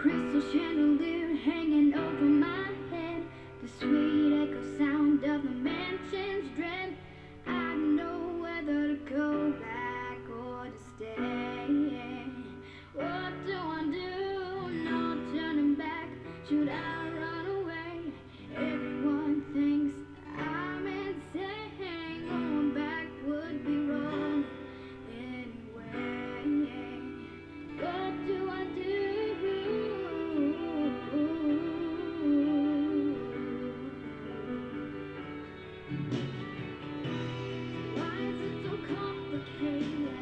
Crystal chandelier hanging over my head, the sweet echo sound of the mansion's dread. I know whether to go back or to stay. What do I do? No turning back. Should I run away? Everyone thinks I'm insane. Going back would be wrong anyway. What do I do? Why is it so complicated?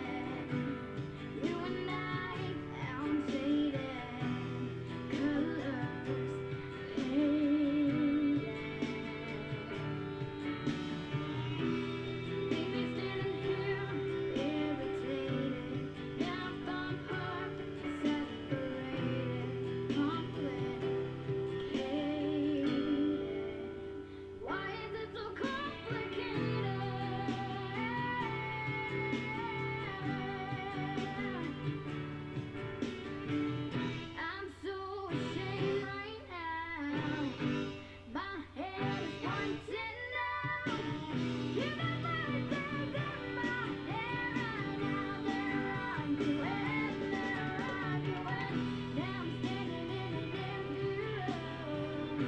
You and I outdated, colors faded. Baby standing here, irritated. Now I'm apart, separated, complicated. Why is it so complicated? I'm so ashamed right now. My head is pointing now. You got voices in my head right now. They're arguing, they're arguing. Now I'm standing in an empty room,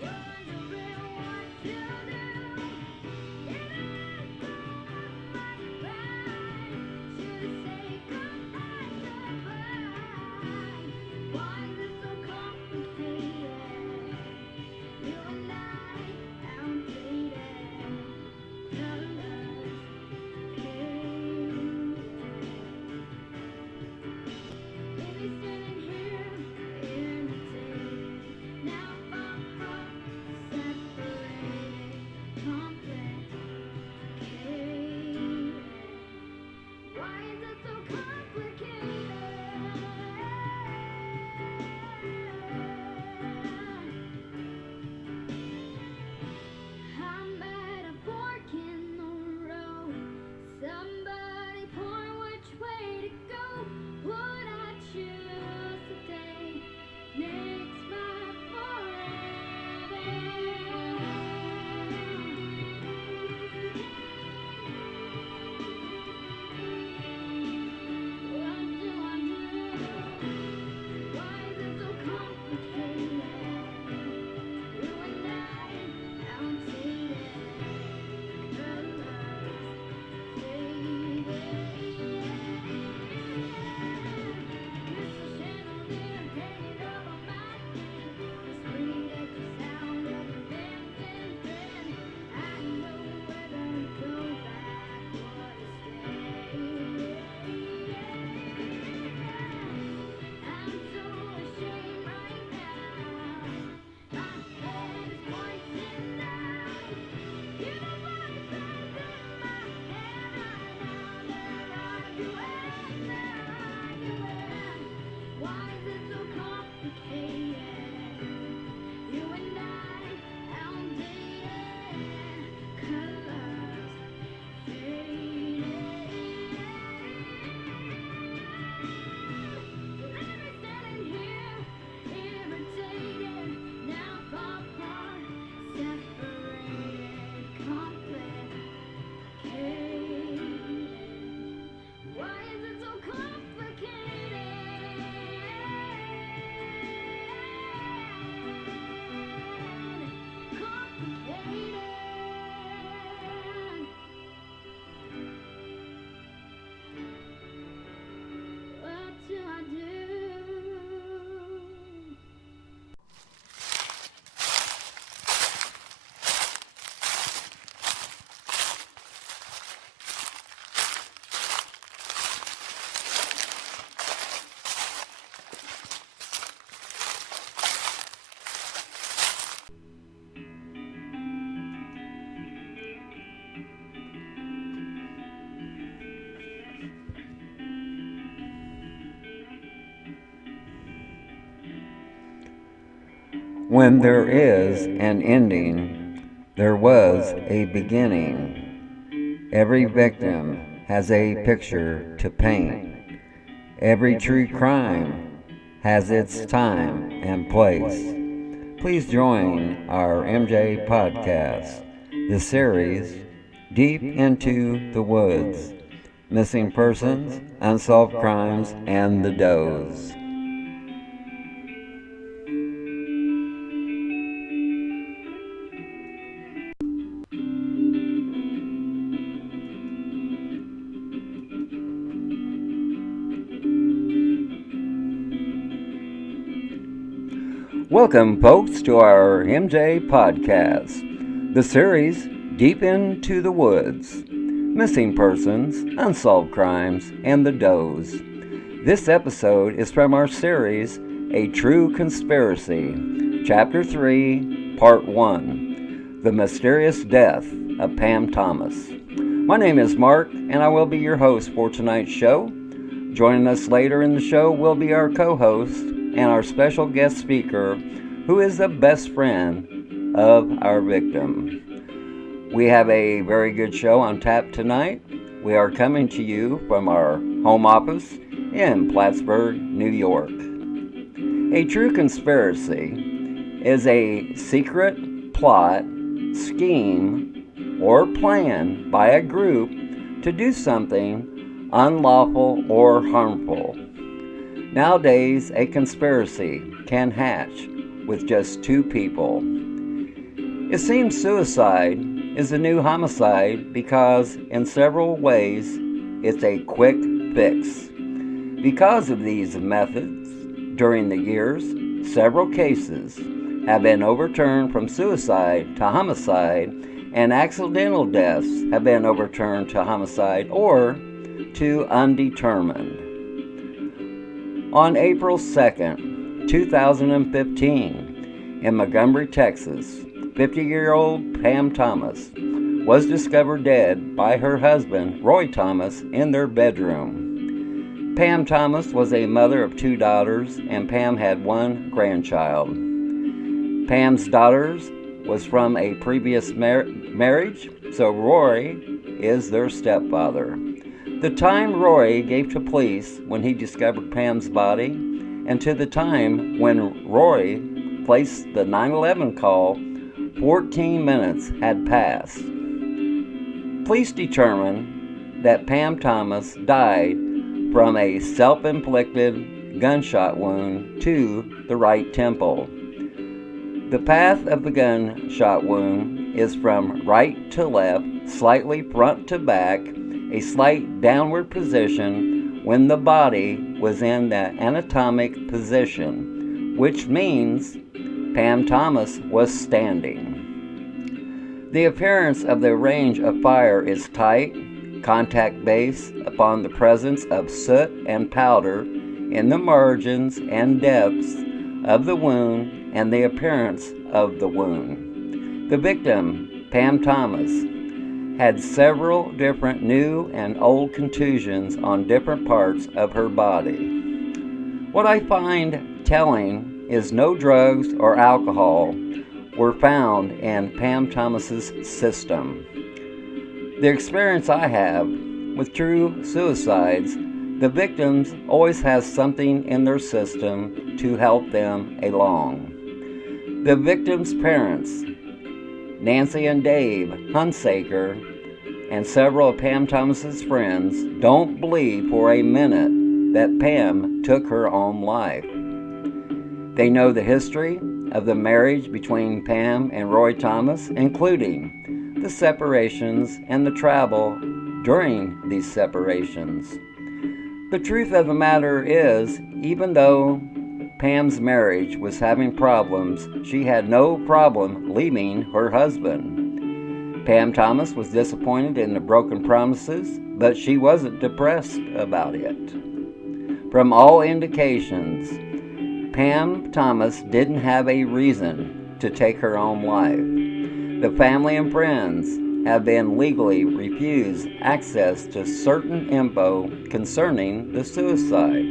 wondering what to do. If I go on my ride, should I say goodbye, goodbye? Why is it so complicated? You and I outdated, colors faded. Baby standing here, irritated. Now I'm apart, separated, complicated. Why is it so complicated? I'm at a fork in the road. Somebody point which way to go. Would I choose today? Makes my forever. What do I do? Why is it so complicated? You and I outdated, colors faded. Crystal chandelier hanging over my head, the sweet echo sound of the mansion's dread. I know whether to go back or to stay. I'm so ashamed right now. My head is pointing now. You know voices in my head right now. They're arguing. Why is it so complicated? You and I outdated, colors faded. Baby standing here, irritated. Now apart, separated, complicated. Why is it so complicated? Complicated. What do I do? When there is an ending, there was a beginning. Every victim has a picture to paint. Every true crime has its time and place. Please join our MJ podcast, the series Deep into the Woods, Missing Persons, Unsolved Crimes, and the Does. Welcome, folks, to our MJ podcast, the series Deep into the Woods, Missing Persons, Unsolved Crimes, and the Does. This episode is from our series A True Conspiracy, Chapter 3, Part 1, The Mysterious Death of Pam Thomas. My name is Mark, and I will be your host for tonight's show. Joining us later in the show will be our co-host and our special guest speaker, who is the best friend of our victim. We have a very good show on tap tonight. We are coming to you from our home office in Plattsburgh, New York. A true conspiracy is a secret plot, scheme, or plan by a group to do something unlawful or harmful. Nowadays, a conspiracy can hatch with just two people. It seems suicide is the new homicide because, in several ways, it's a quick fix. Because of these methods, during the years, several cases have been overturned from suicide to homicide, and accidental deaths have been overturned to homicide or to undetermined. On April 2nd, 2015, in Montgomery, Texas, 50-year-old Pam Thomas was discovered dead by her husband, Roy Thomas, in their bedroom. Pam Thomas was a mother of two daughters, and Pam had one grandchild. Pam's daughters was from a previous marriage, so Roy is their stepfather. The time Roy gave to police when he discovered Pam's body, and to the time when Roy placed the 911 call, 14 minutes had passed. Police determined that Pam Thomas died from a self-inflicted gunshot wound to the right temple. The path of the gunshot wound is from right to left, slightly front to back, a slight downward position when the body was in the anatomic position, which means Pam Thomas was standing. The appearance of the range of fire is tight, contact based upon the presence of soot and powder in the margins and depths of the wound and the appearance of the wound. The victim, Pam Thomas, had several different new and old contusions on different parts of her body. What I find telling is no drugs or alcohol were found in Pam Thomas's system. The experience I have with true suicides, the victims always has something in their system to help them along. The victims' parents, Nancy and Dave Hunsaker, and several of Pam Thomas's friends don't believe for a minute that Pam took her own life. They know the history of the marriage between Pam and Roy Thomas, including the separations and the travel during these separations. The truth of the matter is, even though Pam's marriage was having problems, she had no problem leaving her husband. Pam Thomas was disappointed in the broken promises, but she wasn't depressed about it. From all indications, Pam Thomas didn't have a reason to take her own life. The family and friends have been legally refused access to certain info concerning the suicide,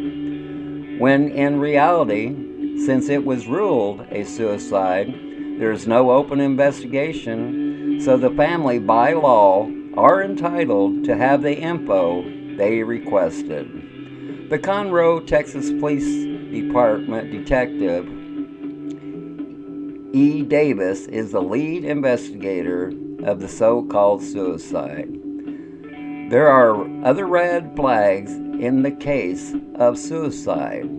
when in reality, since it was ruled a suicide, there is no open investigation, so the family by law are entitled to have the info they requested. The Conroe, Texas Police Department Detective E. Davis is the lead investigator of the so-called suicide. There are other red flags in the case of suicide.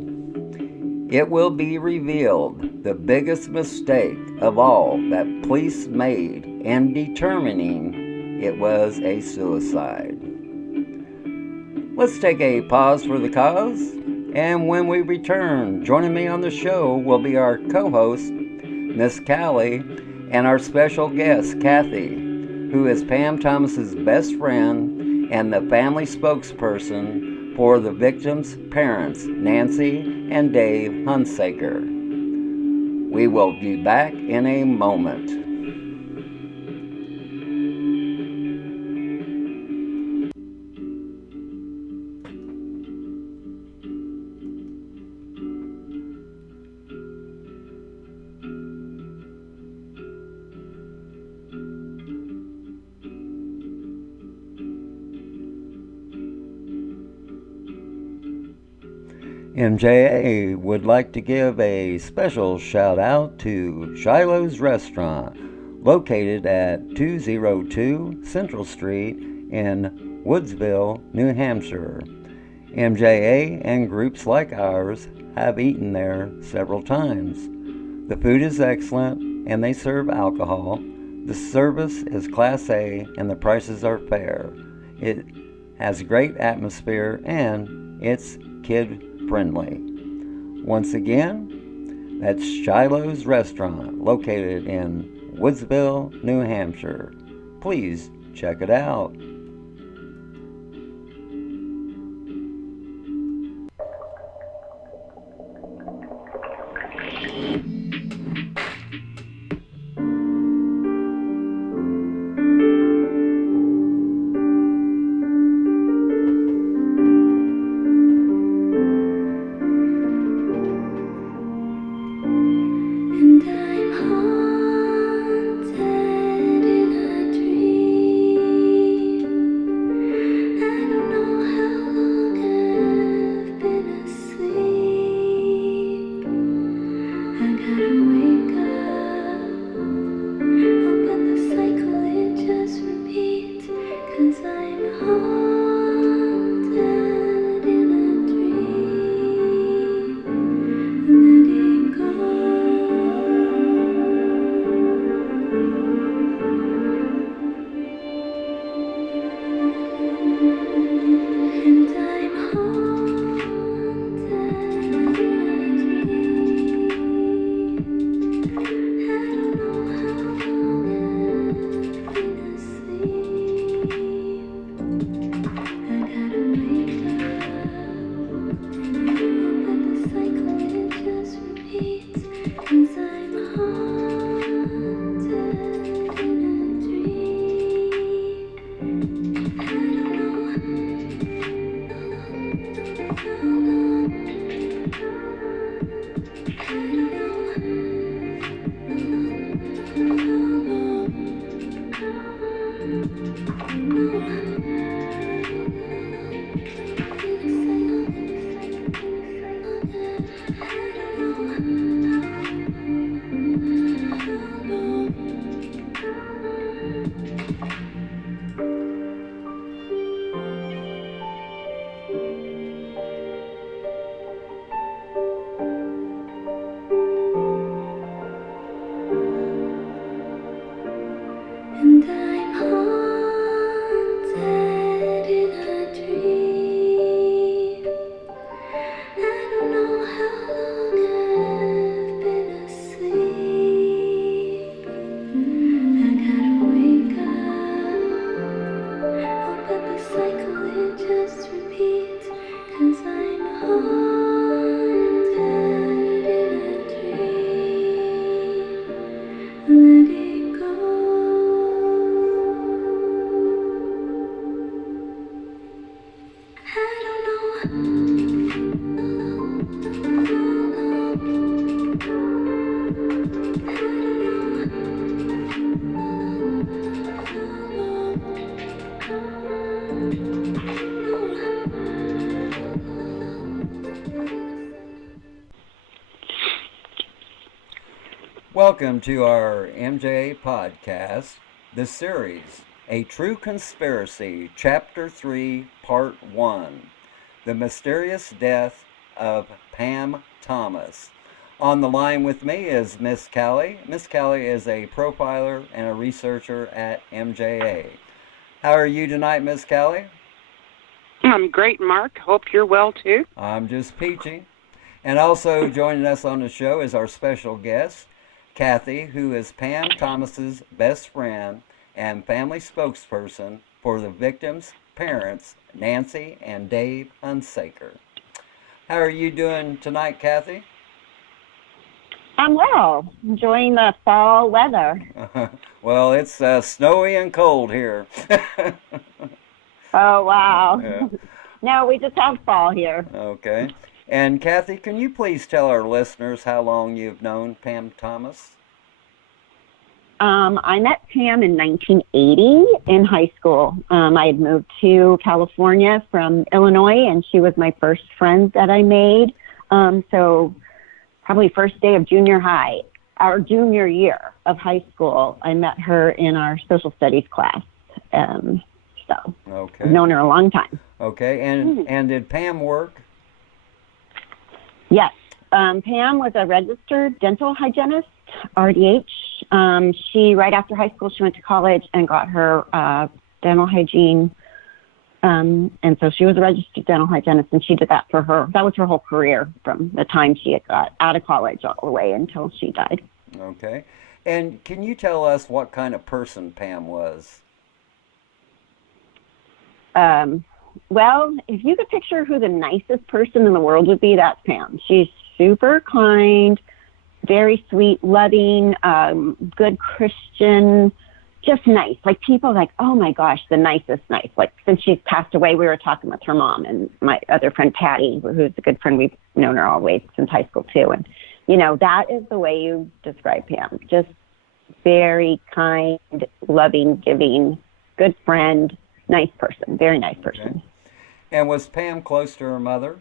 It will be revealed the biggest mistake of all that police made in determining it was a suicide. Let's take a pause for the cause, and when we return, joining me on the show will be our co-host, Miss Cali, and our special guest, Kathy, who is Pam Thomas's best friend and the family spokesperson for the victims' parents, Nancy and Dave Hunsaker. We will be back in a moment. MJA would like to give a special shout out to Shiloh's Restaurant, located at 202 Central Street in Woodsville, New Hampshire. MJA and groups like ours have eaten there several times. The food is excellent and they serve alcohol. The service is Class A and the prices are fair. It has a great atmosphere and it's kid friendly. Once again, that's Shiloh's Restaurant, located in Woodsville, New Hampshire. Please check it out. And I'm haunted in a dream. Welcome to our MJ podcast, the series, A True Conspiracy, Chapter 3, Part 1, The Mysterious Death of Pam Thomas. On the line with me is Miss Cali. Miss Cali is a profiler and a researcher at MJA. How are you tonight, Miss Cali? I'm great, Mark. Hope you're well, too. I'm just peachy. And also joining us on the show is our special guest, Kathy, who is Pam Thomas's best friend and family spokesperson for the victims' parents, Nancy and Dave Hunsaker. How are you doing tonight, Kathy? I'm well, enjoying the fall weather. Well, it's snowy and cold here. Oh, wow. Yeah. No, we just have fall here. Okay. And Kathy, can you please tell our listeners how long you've known Pam Thomas? I met Pam in 1980 in high school. I had moved to California from Illinois, and she was my first friend that I made. So probably first day of junior high, our junior year of high school, I met her in our social studies class. So Okay. I've known her a long time. Okay. And did Pam work? Yes. Pam was a registered dental hygienist, RDH. She, right after high school, she went to college and got her dental hygiene. And so she was a registered dental hygienist, and she did that for her. That was her whole career from the time she had got out of college all the way until she died. Okay. And can you tell us what kind of person Pam was? Well, if you could picture who the nicest person in the world would be, that's Pam. She's super kind, very sweet, loving, good Christian, just nice. Like people like, oh my gosh, the nicest nice. Like since she's passed away, we were talking with her mom and my other friend Patty, who's a good friend. We've known her all the way since high school too. And, you know, that is the way you describe Pam. Just very kind, loving, giving, good friend, nice person, very nice person. Okay. And was Pam close to her mother?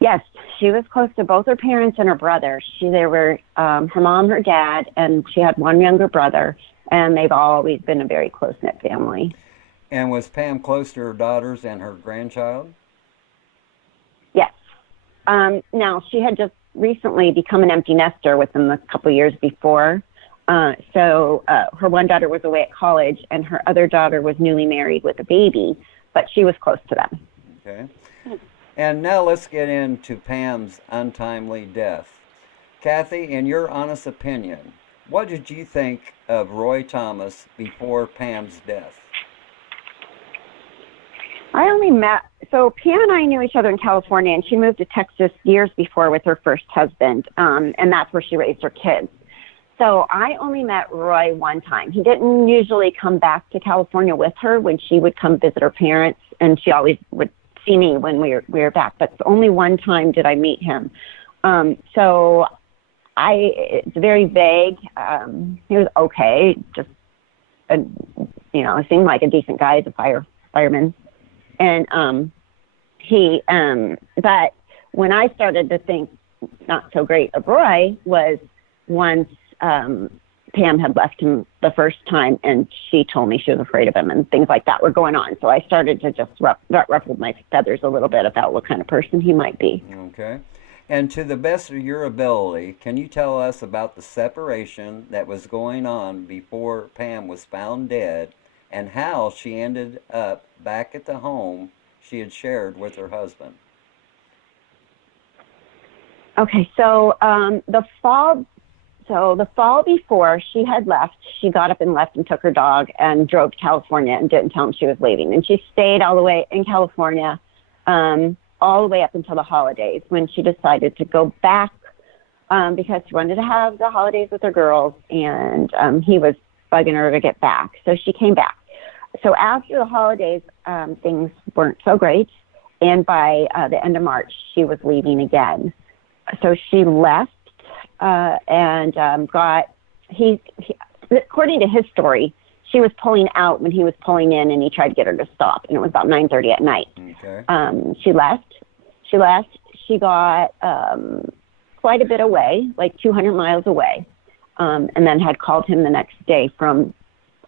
Yes, she was close to both her parents and her brother. They were her mom, her dad, and she had one younger brother, and they've always been a very close-knit family. And was Pam close to her daughters and her grandchild? Yes. Now, she had just recently become an empty nester within the couple years before. So her one daughter was away at college, and her other daughter was newly married with a baby, but she was close to them. Okay. And now let's get into Pam's untimely death. Kathy, in your honest opinion, what did you think of Roy Thomas before Pam's death? So Pam and I knew each other in California, and she moved to Texas years before with her first husband, and that's where she raised her kids. So I only met Roy one time. He didn't usually come back to California with her when she would come visit her parents, and she always would see me when we were back. But only one time did I meet him. So it's very vague. He was okay, just seemed like a decent guy as a fireman. And but when I started to think not so great of Roy was once Pam had left him the first time, and she told me she was afraid of him, and things like that were going on. So I started to just ruffle my feathers a little bit about what kind of person he might be. Okay. And to the best of your ability, can you tell us about the separation that was going on before Pam was found dead, and how she ended up back at the home she had shared with her husband? Okay, so the fall before she had left, she got up and left and took her dog and drove to California and didn't tell him she was leaving. And she stayed all the way in California, all the way up until the holidays, when she decided to go back because she wanted to have the holidays with her girls, and he was bugging her to get back. So she came back. So after the holidays, things weren't so great. And by the end of March, she was leaving again. So she left. According to his story, she was pulling out when he was pulling in, and he tried to get her to stop, and it was about 9:30 at night. Okay. She left. She got quite a bit away, like 200 miles away, and then had called him the next day from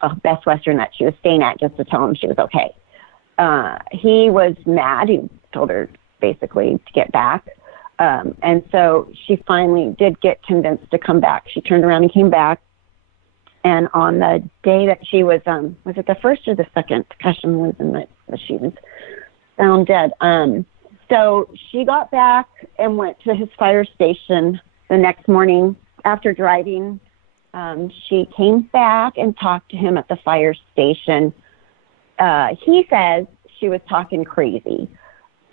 a Best Western that she was staying at just to tell him she was okay. He was mad. He told her basically to get back. And so she finally did get convinced to come back. She turned around and came back. And on the day that she was it the first or the second? Gosh, I'm losing my she was found dead. So she got back and went to his fire station the next morning after driving. She came back and talked to him at the fire station. He says she was talking crazy.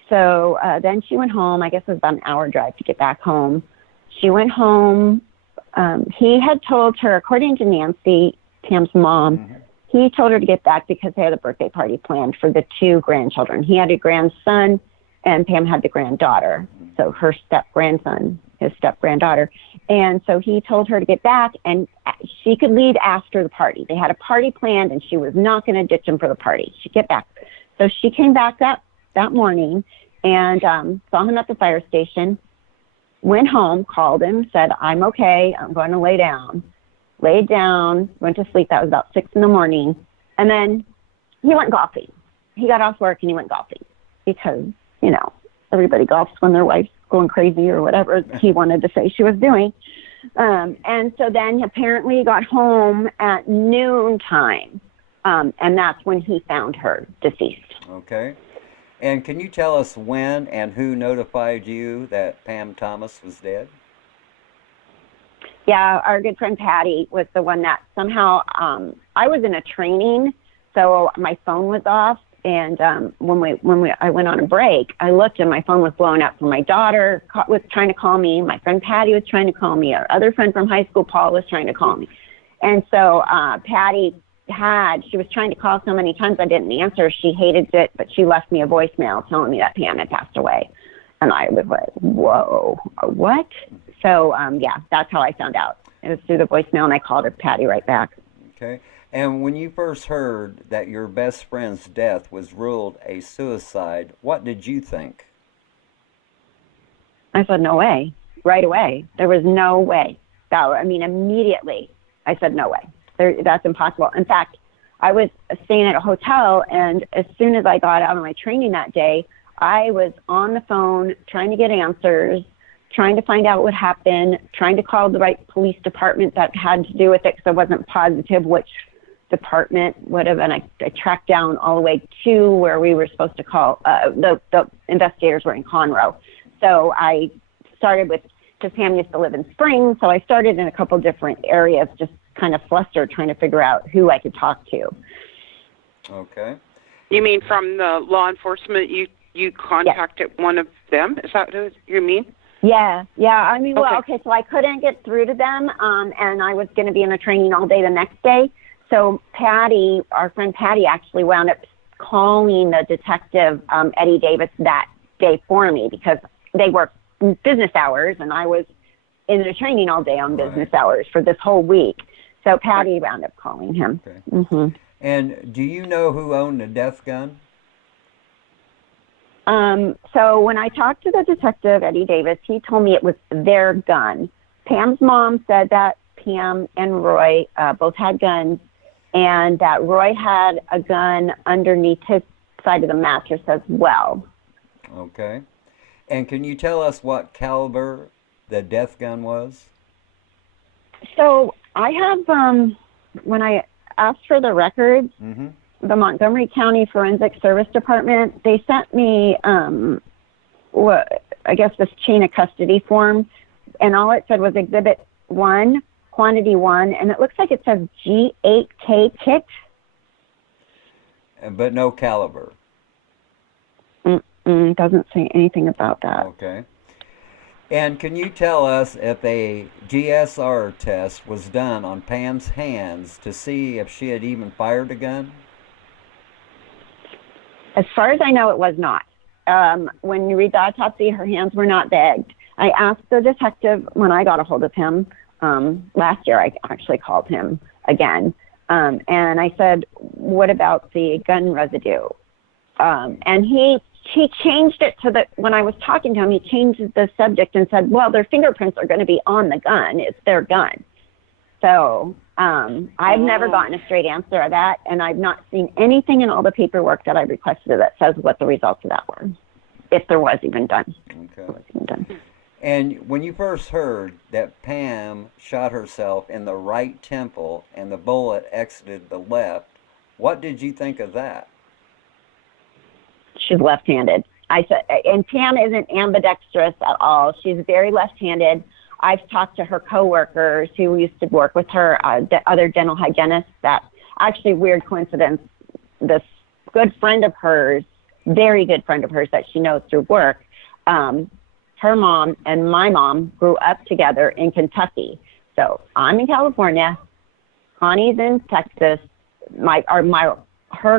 So then she went home. I guess it was about an hour drive to get back home. She went home. He had told her, according to Nancy, Pam's mom, he told her to get back because they had a birthday party planned for the two grandchildren. He had a grandson, and Pam had the granddaughter. So her step-grandson, his step-granddaughter. And so he told her to get back, and she could leave after the party. They had a party planned, and she was not going to ditch him for the party. She'd get back. So she came back that morning and saw him at the fire station, went home, called him, said, I'm okay, I'm going to lay down. Laid down, went to sleep. That was about 6 a.m. And then he went golfing. He got off work and he went golfing because, everybody golfs when their wife's going crazy or whatever he wanted to say she was doing. And so then apparently he got home at noontime, and that's when he found her deceased. Okay. And can you tell us when and who notified you that Pam Thomas was dead? Yeah, our good friend Patty was the one that somehow, I was in a training, so my phone was off. And when I went on a break, I looked and my phone was blowing up. So my daughter was trying to call me. My friend Patty was trying to call me. Our other friend from high school, Paul, was trying to call me. And so Patty she was trying to call so many times I didn't answer. She hated it, but she left me a voicemail telling me that Pam had passed away. And I was like, whoa, what? So, that's how I found out. It was through the voicemail, and I called her Patty right back. Okay. And when you first heard that your best friend's death was ruled a suicide, what did you think? I said, no way. Right away. There was no way. Immediately, I said, no way. That's impossible. In fact, I was staying at a hotel, and as soon as I got out of my training that day, I was on the phone trying to get answers, trying to find out what happened, trying to call the right police department that had to do with it because I wasn't positive which department would have, and I tracked down all the way to where we were supposed to call. The investigators were in Conroe. So I started with, because Pam used to live in Spring, so I started in a couple different areas, just kind of flustered, trying to figure out who I could talk to. Okay. You mean from the law enforcement, you contacted one of them? Is that what you mean? Yeah. Okay, so I couldn't get through to them, and I was going to be in a training all day the next day. So Patty, our friend Patty, actually wound up calling the detective, Eddie Davis, that day for me because they worked business hours, and I was in a training all day on business hours for this whole week. So Patty wound up calling him. Okay. Mm-hmm. And do you know who owned the death gun? So when I talked to the detective, Eddie Davis, he told me it was their gun. Pam's mom said that Pam and Roy both had guns, and that Roy had a gun underneath his side of the mattress as well. Okay. And can you tell us what caliber the death gun was? So I have, when I asked for the records, the Montgomery County Forensic Service Department, they sent me, this chain of custody form, and all it said was Exhibit 1, Quantity 1, and it looks like it says G8K kit. But no caliber. Doesn't say anything about that. Okay. And can you tell us if a GSR test was done on Pam's hands to see if she had even fired a gun? As far as I know, it was not. When you read the autopsy, her hands were not bagged. I asked the detective when I got a hold of him last year. I actually called him again, and I said, "What about the gun residue?" And he he changed it to when I was talking to him, he changed the subject and said, well, their fingerprints are going to be on the gun. It's their gun. So I've never gotten a straight answer of that, and I've not seen anything in all the paperwork that I requested that says what the results of that were, if there was even done. Okay. And when you first heard that Pam shot herself in the right temple and the bullet exited the left, what did you think of that? She's left-handed. I said, and Pam isn't ambidextrous at all. She's very left-handed. I've talked to her coworkers who used to work with her, other dental hygienists. That actually, weird coincidence. This good friend of hers, very good friend of hers that she knows through work. Her mom and my mom grew up together in Kentucky. So I'm in California. Connie's in Texas. Her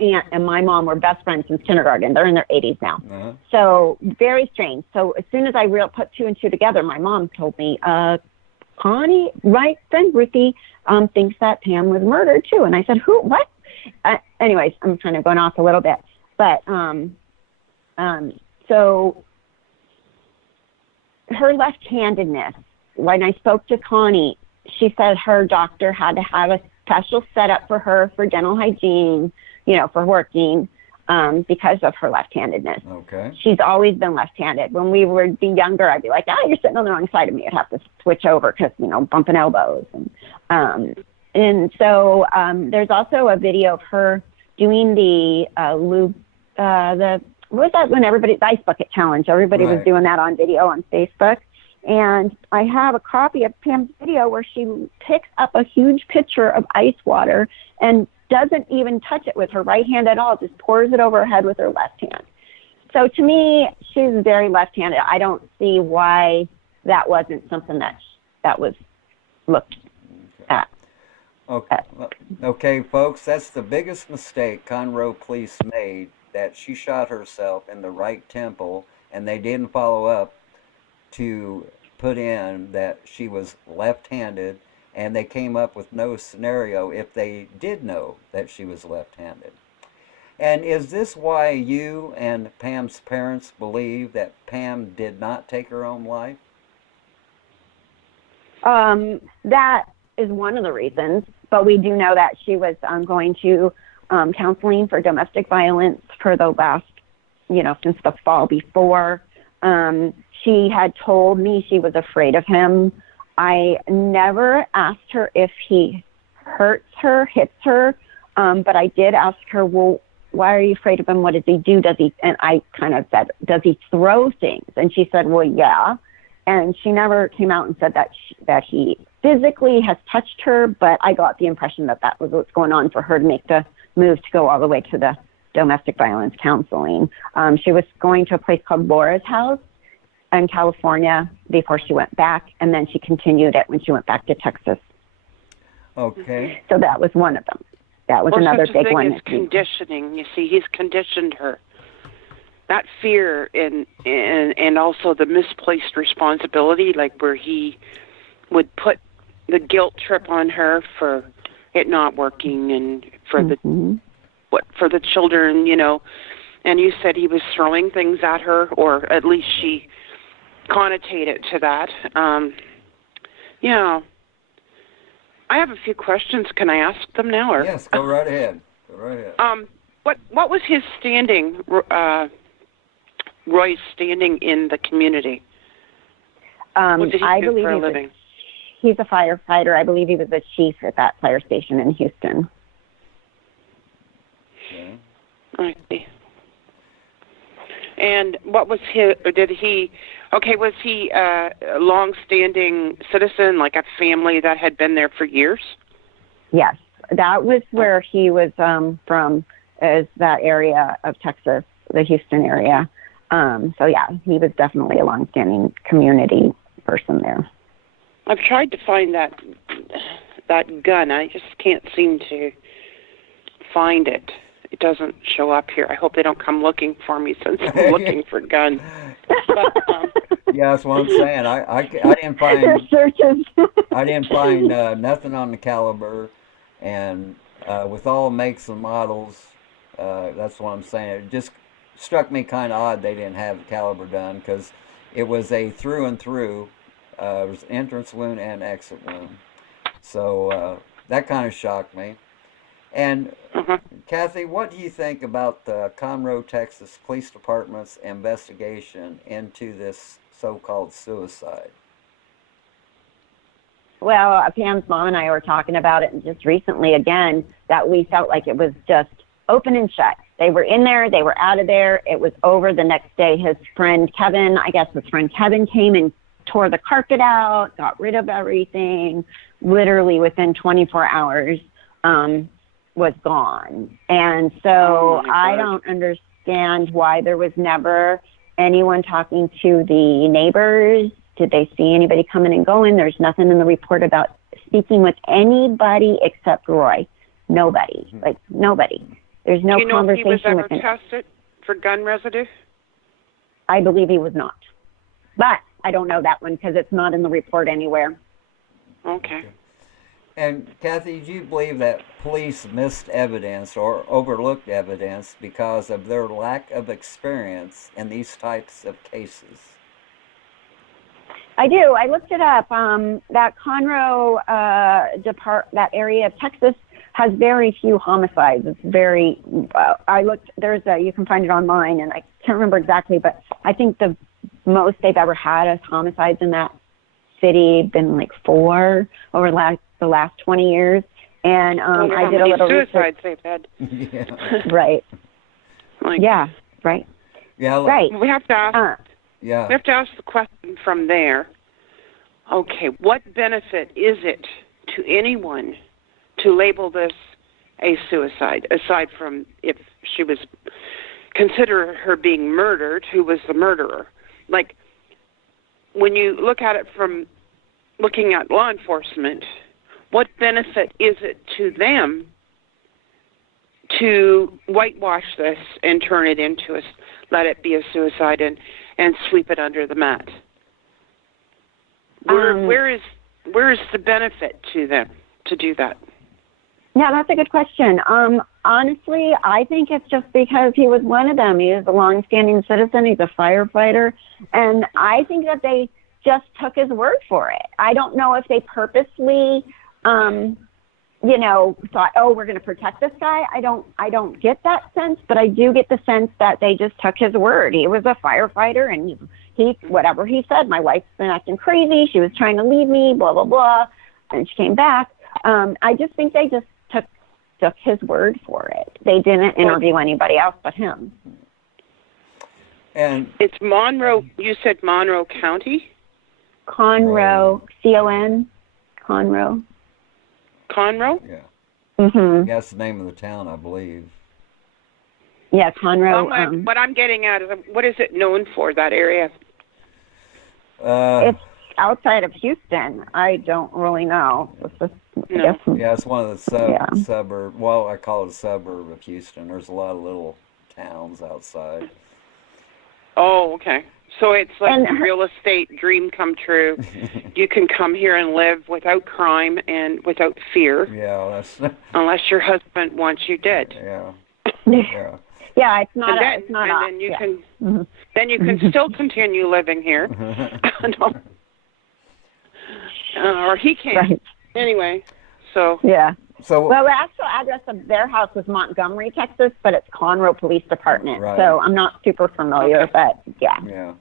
aunt and my mom were best friends since kindergarten. They're in their 80s now. Uh-huh. So very strange. So as soon as I put two and two together, my mom told me, Connie, right, friend Ruthie, thinks that Pam was murdered too. And I said, who, what? Anyways, I'm kind of going off a little bit. But so her left-handedness, when I spoke to Connie, she said her doctor had to have a special setup for her for dental hygiene, for working, because of her left-handedness. Okay. She's always been left-handed. When we would be younger, I'd be like, you're sitting on the wrong side of me. I'd have to switch over because, bumping elbows. And so there's also a video of her doing the what was that when the ice bucket challenge? Everybody was doing that on video on Facebook. And I have a copy of Pam's video where she picks up a huge pitcher of ice water and doesn't even touch it with her right hand at all, just pours it over her head with her left hand. So to me, she's very left-handed. I don't see why that wasn't something that was looked at. Okay, folks, that's the biggest mistake Conroe police made, that she shot herself in the right temple, and they didn't follow up to put in that she was left-handed, and they came up with no scenario if they did know that she was left-handed. And is this why you and Pam's parents believe that Pam did not take her own life? That is one of the reasons, but we do know that she was going to counseling for domestic violence for the last, since the fall before. She had told me she was afraid of him. I never asked her if he hits her, but I did ask her, well, why are you afraid of him? What does he do? And I kind of said, does he throw things? And she said, well, yeah. And she never came out and said that he physically has touched her, but I got the impression that was what's going on for her to make the move to go all the way to the domestic violence counseling. She was going to a place called Laura's House in California before she went back, and then she continued it when she went back to Texas. Okay. So that was one of them. That was another big one. Is conditioning. You see, he's conditioned her. That fear and also the misplaced responsibility, like where he would put the guilt trip on her for it not working and for for the children, and you said he was throwing things at her, or at least she connotated to that. I have a few questions. Can I ask them now? Or? Yes, go right ahead. What was his standing, Roy's standing in the community? What did he do for a living? He's a firefighter. I believe he was a chief at that fire station in Houston. Okay. I see. And what was was he a long-standing citizen, like a family that had been there for years? Yes, that was where he was from, is that area of Texas, the Houston area. So yeah, he was definitely a long-standing community person there. I've tried to find that gun. I just can't seem to find it. It doesn't show up here. I hope they don't come looking for me since I'm looking for guns. But, yeah, that's what I'm saying. I didn't find searches. I didn't find nothing on the caliber, and with all makes and models, that's what I'm saying. struck me kind of odd they didn't have the caliber done, because it was a through and through. It was entrance wound and exit wound. So that kind of shocked me. And Kathy, what do you think about the Conroe, Texas Police Department's investigation into this so-called suicide? Well, Pam's mom and I were talking about it just recently again, that we felt like it was just open and shut. They were in there, they were out of there, it was over. The next day, his friend Kevin came and tore the carpet out, got rid of everything, literally within 24 hours, was gone. And so I don't understand why there was never anyone talking to the neighbors. Did they see anybody coming and going? There's nothing in the report about speaking with anybody except Roy. Nobody. Like, nobody. There's no conversation with him. Do you know if he was ever tested for gun residue? I believe he was not. But I don't know that one because it's not in the report anywhere. Okay. And Kathy, do you believe that police missed evidence or overlooked evidence because of their lack of experience in these types of cases? I do. I looked it up. That Conroe that area of Texas has very few homicides. It's very. I looked. You can find it online, and I can't remember exactly, but I think the most they've ever had as homicides in that city been like 4 over the last 20 years. And I did a little suicides research. they've had. Yeah. Right. Like, yeah. Right. Yeah. Right. We have to ask. Yeah. We have to ask the question from there. Okay, what benefit is it to anyone to label this a suicide, aside from if she was, consider her being murdered, who was the murderer? Like, when you look at it from looking at law enforcement, what benefit is it to them to whitewash this and turn it into let it be a suicide and sweep it under the mat? Where is the benefit to them to do that? Yeah, that's a good question. Honestly, I think it's just because he was one of them. He is a long-standing citizen. He's a firefighter. And I think that they just took his word for it. I don't know if they purposely, thought, oh, we're going to protect this guy. I don't get that sense, but I do get the sense that they just took his word. He was a firefighter, and he whatever he said, my wife's been acting crazy. She was trying to leave me, blah, blah, blah. And she came back. I just think they just took his word for it. They didn't interview anybody else but him. And it's Monroe. You said Monroe County? Conroe, C-O-N, Conroe. Conroe? Yeah. Mm-hmm. That's the name of the town, I believe. Yeah, Conroe. What I'm getting at is, what is it known for, that area? It's outside of Houston. I don't really know. Yeah, it's one of the suburb. Well, I call it a suburb of Houston. There's a lot of little towns outside. Oh, okay. So it's like a real estate dream come true. You can come here and live without crime and without fear. Yeah, that's unless your husband wants you dead. Yeah. Yeah. Yeah, it's not. Then you can. Then you can still continue living here. No. Or he can. Right. Anyway, so. Yeah. So. Well, the actual address of their house was Montgomery, Texas, but it's Conroe Police Department. Right. So I'm not super familiar, but yeah. Yeah.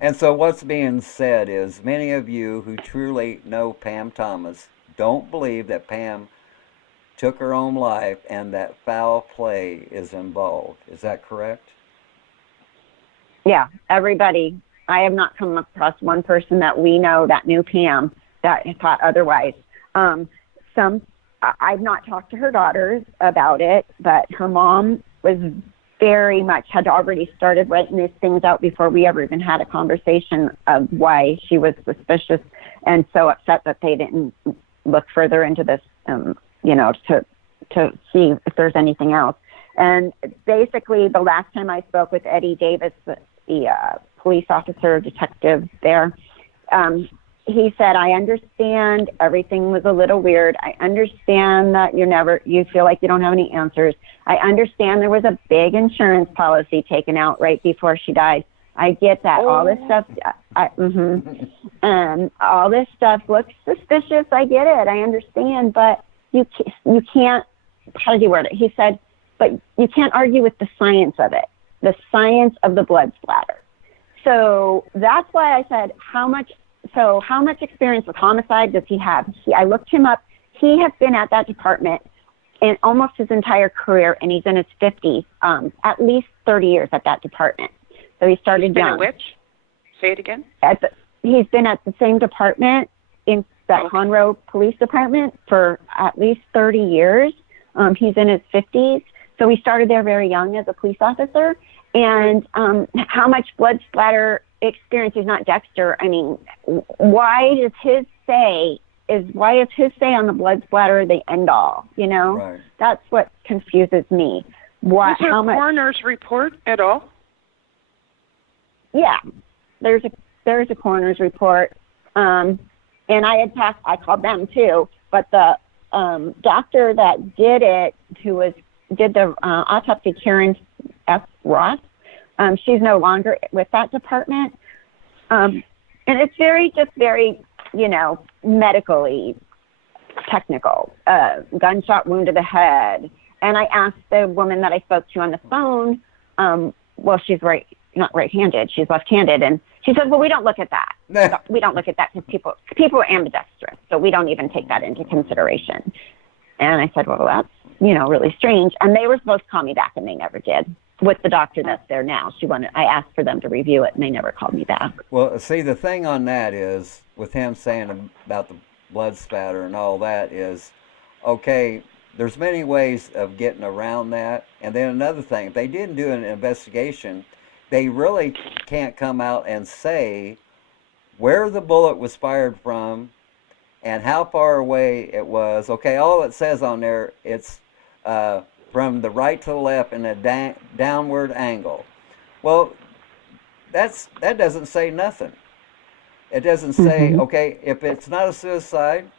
And so what's being said is many of you who truly know Pam Thomas don't believe that Pam took her own life and that foul play is involved. Is that correct? Yeah, everybody. I have not come across one person that we know that knew Pam that thought otherwise. I've not talked to her daughters about it, but her mom was very much had already started writing these things out before we ever even had a conversation of why she was suspicious and so upset that they didn't look further into this, to see if there's anything else. And basically, the last time I spoke with Eddie Davis, the police officer, detective there, he said, I understand everything was a little weird. I understand that you feel like you don't have any answers. I understand there was a big insurance policy taken out right before she died. I get that. All this stuff, all this stuff looks suspicious. I get it. I understand, but you can't, how did he word it? He said, but you can't argue with the science of it, the science of the blood splatter. So that's why I said, how much experience with homicide does he have? I looked him up. He has been at that department in almost his entire career, and he's in his 50s, at least 30 years at that department. So he started young. At which? Say it again. He's been at the same department in that Conroe Police Department for at least 30 years. He's in his 50s. So he started there very young as a police officer. And how much blood splatter experience, he's not Dexter. I mean, why is his say on the blood splatter the end all? You know, Right. That's what confuses me. Was there a coroner's report at all? Yeah, there's a coroner's report, and I called them too, but the doctor that did it, did the autopsy, Karen F. Ross, she's no longer with that department, and it's very, medically technical, gunshot wound to the head, and I asked the woman that I spoke to on the phone, well, she's not right-handed, she's left-handed, and she said, well, we don't look at that. We don't look at that because people are ambidextrous, so we don't even take that into consideration. And I said, well, that's, really strange. And they were supposed to call me back, and they never did. With the doctor that's there now, I asked for them to review it, and they never called me back. Well, see, the thing on that is, with him saying about the blood spatter and all that is, okay, there's many ways of getting around that. And then another thing, if they didn't do an investigation, they really can't come out and say where the bullet was fired from and how far away it was. Okay, all it says on there, it's from the right to the left in a downward angle. Well, that doesn't say nothing. It doesn't say, okay, if it's not a suicide,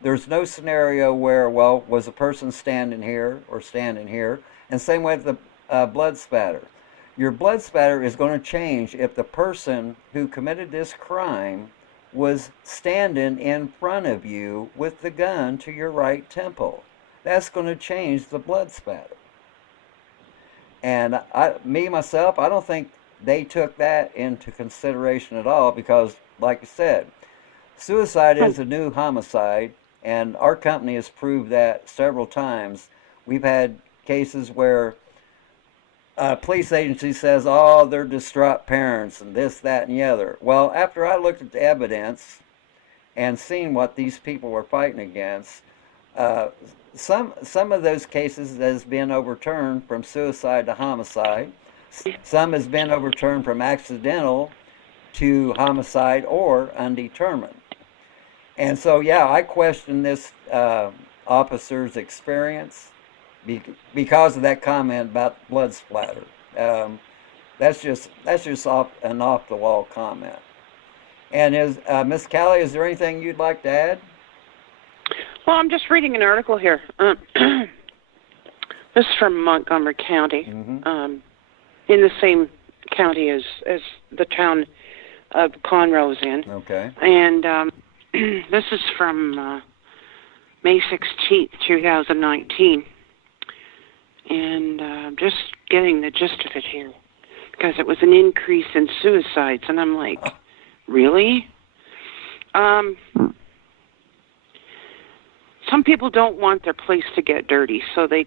there's no scenario where, well, was a person standing here or standing here? And same way with the blood spatter. Your blood spatter is going to change if the person who committed this crime was standing in front of you with the gun to your right temple. That's going to change the blood spatter. And myself, I don't think they took that into consideration at all because, like I said, suicide is a new homicide, and our company has proved that several times. We've had cases where a police agency says, oh, they're distraught parents and this, that, and the other. Well, after I looked at the evidence and seen what these people were fighting against, some of those cases has been overturned from suicide to homicide. Some has been overturned from accidental to homicide or undetermined. And so, yeah, I question this officer's experience because of that comment about blood splatter. That's just an off the wall comment. And Miss Cali, is there anything you'd like to add? Well, I'm just reading an article here. This is from Montgomery County, in the same county as the town of Conroe's in. Okay. And this is from May 16th, 2019. And just getting the gist of it here, because it was an increase in suicides, and I'm like, really? Some people don't want their place to get dirty, so they,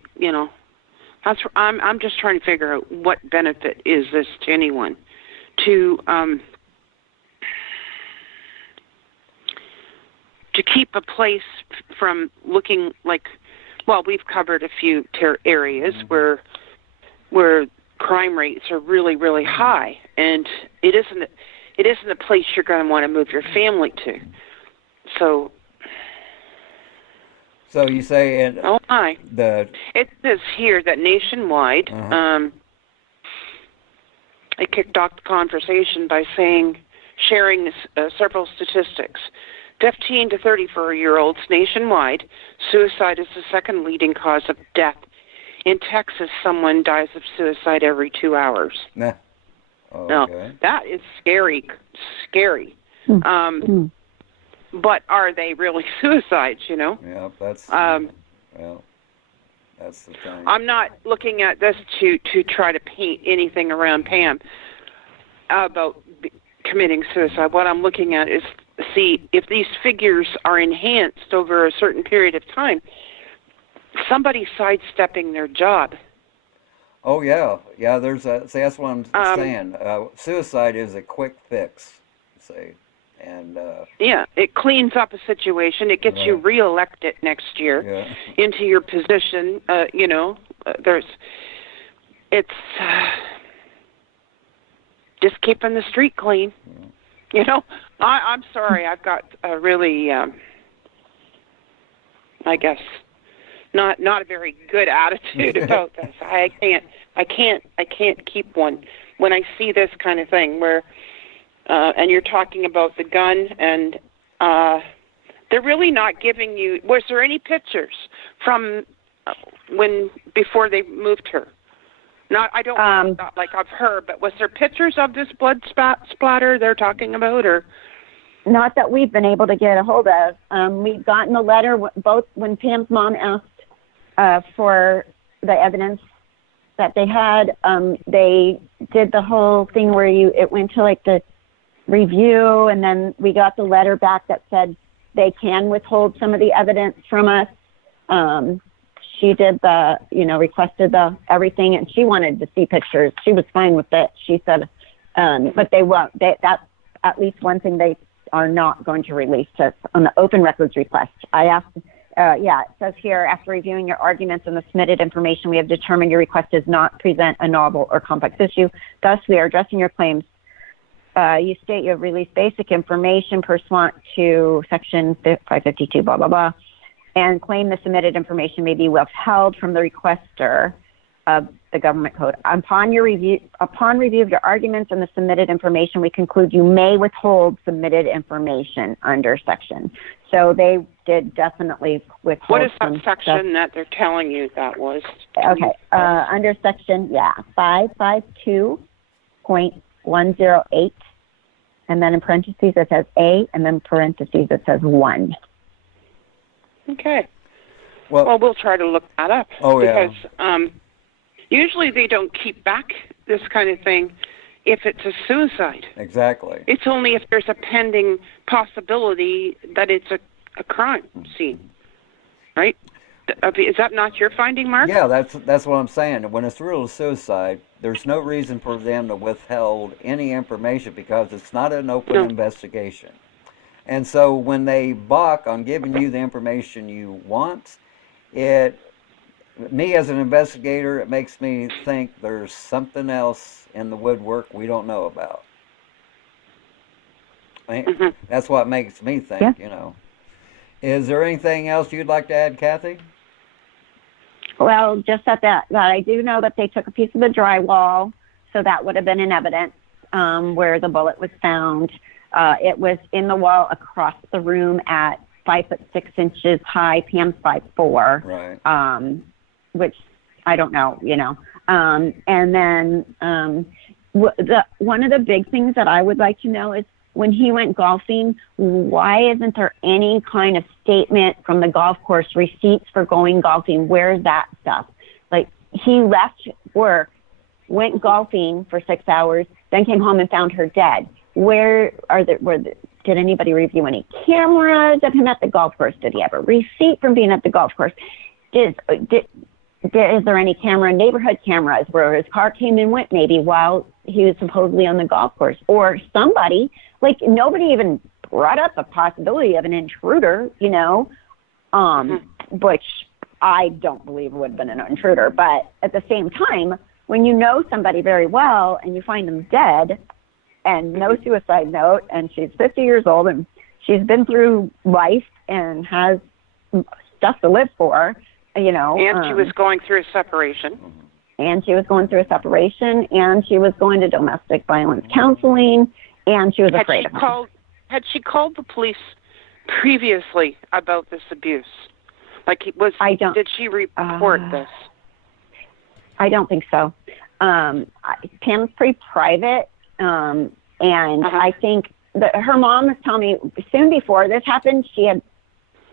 that's. I'm just trying to figure out what benefit is this to anyone, to keep a place from looking like. Well, we've covered a few areas where crime rates are really, really high, and it isn't a place you're going to want to move your family to. So you say it. Oh my! It says here that nationwide, it kicked off the conversation by saying sharing several statistics. 15 to 34-year-olds nationwide, suicide is the second leading cause of death. In Texas, someone dies of suicide every 2 hours. Nah. Okay. Now, that is scary. But are they really suicides, you know? Yeah, that's, that's the thing. I'm not looking at this to try to paint anything around Pam about committing suicide. What I'm looking at is see if these figures are enhanced over a certain period of time. Somebody's sidestepping their job. Oh yeah. See, that's what I'm saying. Suicide is a quick fix. See, and yeah, it cleans up a situation. It gets you reelected next year into your position. It's just keeping the street clean. You know, I'm sorry. I've got a really, I guess, not a very good attitude about this. I can't keep one when I see this kind of thing where, and you're talking about the gun, and they're really not giving you. Was there any pictures from before they moved her? I don't not like of her, but was there pictures of this blood splatter they're talking about, or? Not that we've been able to get a hold of. We've gotten a letter both when Pam's mom asked for the evidence that they had. They did the whole thing where it went to like the review, and then we got the letter back that said they can withhold some of the evidence from us. She did requested the everything, and she wanted to see pictures. She was fine with it. She said, but they won't. That's at least one thing they are not going to release us on the open records request. I asked, it says here, after reviewing your arguments and the submitted information, we have determined your request does not present a novel or complex issue. Thus, we are addressing your claims. You state you have released basic information pursuant to Section 552, blah, blah, blah, and claim the submitted information may be withheld from the requester of the government code. Upon review of your arguments and the submitted information, we conclude you may withhold submitted information under section. So they did definitely withhold. What is that section that they're telling you that was? Okay, under section 552.108, and then in parentheses it says A, and then parentheses it says 1. Okay. Well, we'll try to look that up. Oh, yeah. Because usually they don't keep back this kind of thing if it's a suicide. Exactly. It's only if there's a pending possibility that it's a crime scene, right? Is that not your finding, Mark? Yeah, that's what I'm saying. When it's ruled a suicide, there's no reason for them to withhold any information because it's not an open investigation. And so when they balk on giving you the information you want, me as an investigator, it makes me think there's something else in the woodwork we don't know about. That's what makes me think, you know. Is there anything else you'd like to add, Kathy? Well, just that I do know that they took a piece of the drywall, so that would have been in evidence where the bullet was found. It was in the wall across the room at 5'6" high. Pam's 5'4", right? Which I don't know, you know. And then one of the big things that I would like to know is when he went golfing, why isn't there any kind of statement from the golf course, receipts for going golfing? Where's that stuff? Like, he left work, went golfing for 6 hours, then came home and found her dead. Did anybody review any cameras of him at the golf course? Did he have a receipt from being at the golf course? Is there any neighborhood cameras where his car came and went maybe while he was supposedly on the golf course? Or somebody, like, nobody even brought up the possibility of an intruder, you know, which I don't believe would have been an intruder. But at the same time, when you know somebody very well and you find them dead and no suicide note, and she's 50 years old and she's been through life and has stuff to live for, you know. And she was going through a separation. And she was going to domestic violence counseling, and she was afraid of him. Had she called the police previously about this abuse? Like, did she report this? I don't think so. Pam's pretty private, and I think that her mom was telling me soon before this happened, she had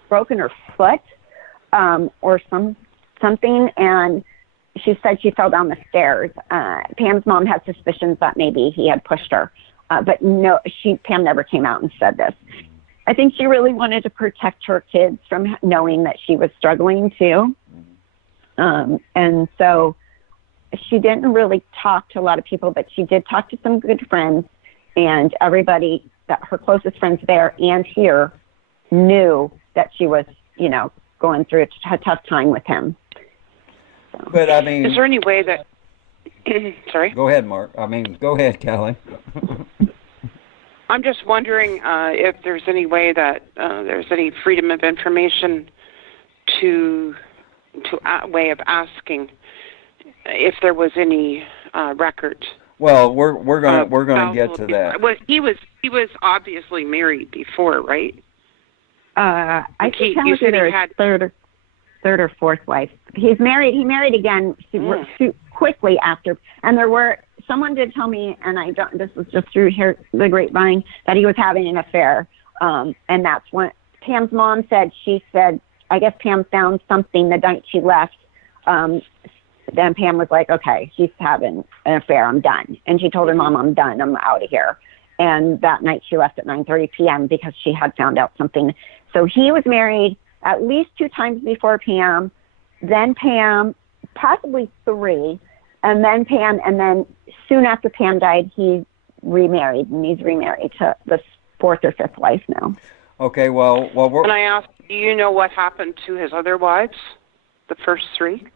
broken her foot or something, and she said she fell down the stairs. Pam's mom had suspicions that maybe he had pushed her, but no, Pam never came out and said this. I think she really wanted to protect her kids from knowing that she was struggling too. And so she didn't really talk to a lot of people, but she did talk to some good friends, and everybody that her closest friends there and here knew that she was, going through a tough time with him. So. But I mean, is there any way that, sorry? Go ahead, Mark. Go ahead, Callie. I'm just wondering if there's any way that there's any freedom of information to a way of asking if there was any record. Well, we're gonna get to that. He was obviously married before, right? I think Pam was had third or fourth wife. He's married. He married again quickly after, and someone did tell me, and I don't. This was just through the grapevine, that he was having an affair, and that's when Pam's mom said. She said, I guess Pam found something the night she left. Then Pam was like, okay, she's having an affair. I'm done. And she told her mom, I'm done. I'm out of here. And that night she left at 9:30 p.m. because she had found out something. So he was married at least 2 times before Pam, then Pam, possibly 3, and then Pam, and then soon after Pam died, he remarried, and he's remarried to the 4th or 5th wife now. Okay, well, Can I ask, do you know what happened to his other wives, the first 3?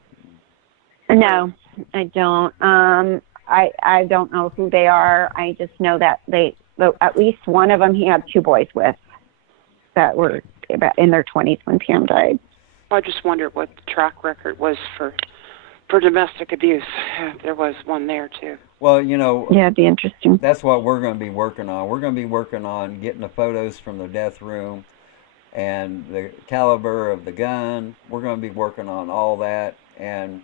No, I don't. I don't know who they are. I just know that at least one of them he had 2 boys with that were in their 20s when Pam died. I just wondered what the track record was for domestic abuse. There was one there too. Well, yeah, it'd be interesting. That's what we're going to be working on. We're going to be working on getting the photos from the death room and the caliber of the gun. We're going to be working on all that. And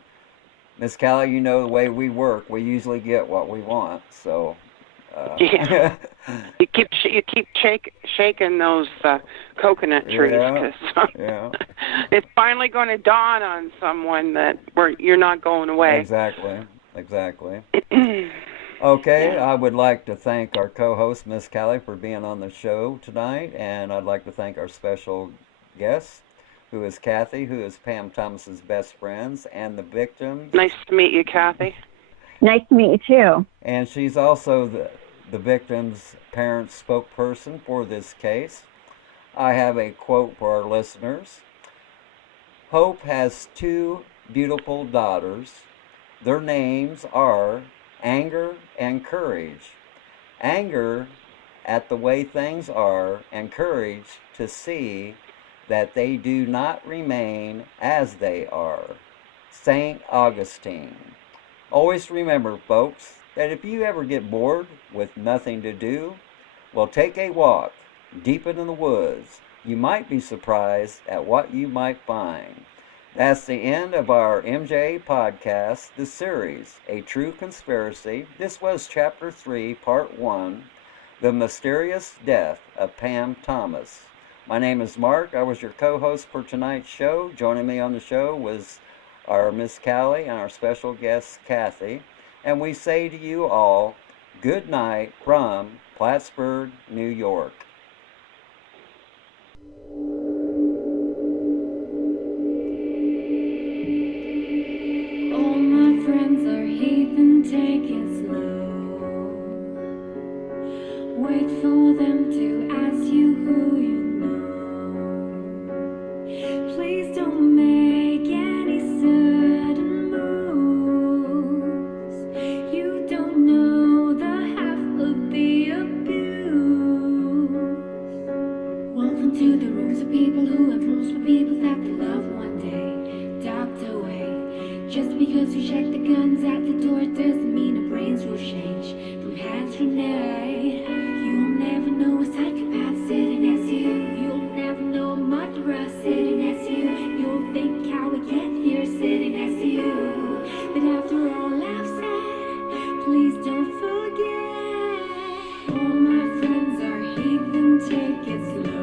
Miss Cali, the way we work, we usually get what we want. So, yeah. you keep shaking those coconut trees, because it's finally going to dawn on someone that you're not going away. Exactly. Okay, yeah. I would like to thank our co-host, Miss Cali, for being on the show tonight, and I'd like to thank our special guest, who is Kathy, who is Pam Thomas's best friends, and the victims. Nice to meet you, Kathy. Nice to meet you, too. And she's also the victim's parents' spokesperson for this case. I have a quote for our listeners. Hope has 2 beautiful daughters. Their names are Anger and Courage. Anger at the way things are, and courage to see that they do not remain as they are. St. Augustine. Always remember, folks, that if you ever get bored with nothing to do, well, take a walk deep into the woods. You might be surprised at what you might find. That's the end of our MJ podcast, the series, A True Conspiracy. This was Chapter 3, Part 1, The Mysterious Death of Pam Thomas. My name is Mark. I was your co-host for tonight's show. Joining me on the show was our Miss Cali and our special guest, Kathy. And we say to you all, good night from Plattsburgh, New York. All my friends are heathen, take it slow. Wait for them to ask you who you know. Please don't make any sudden moves. You don't know the half of the abuse. Welcome to the rooms of people who have rooms for people that they love one day, docked away. Just because you check the guns at the door doesn't mean the brains will change from hand to night. You take it slow.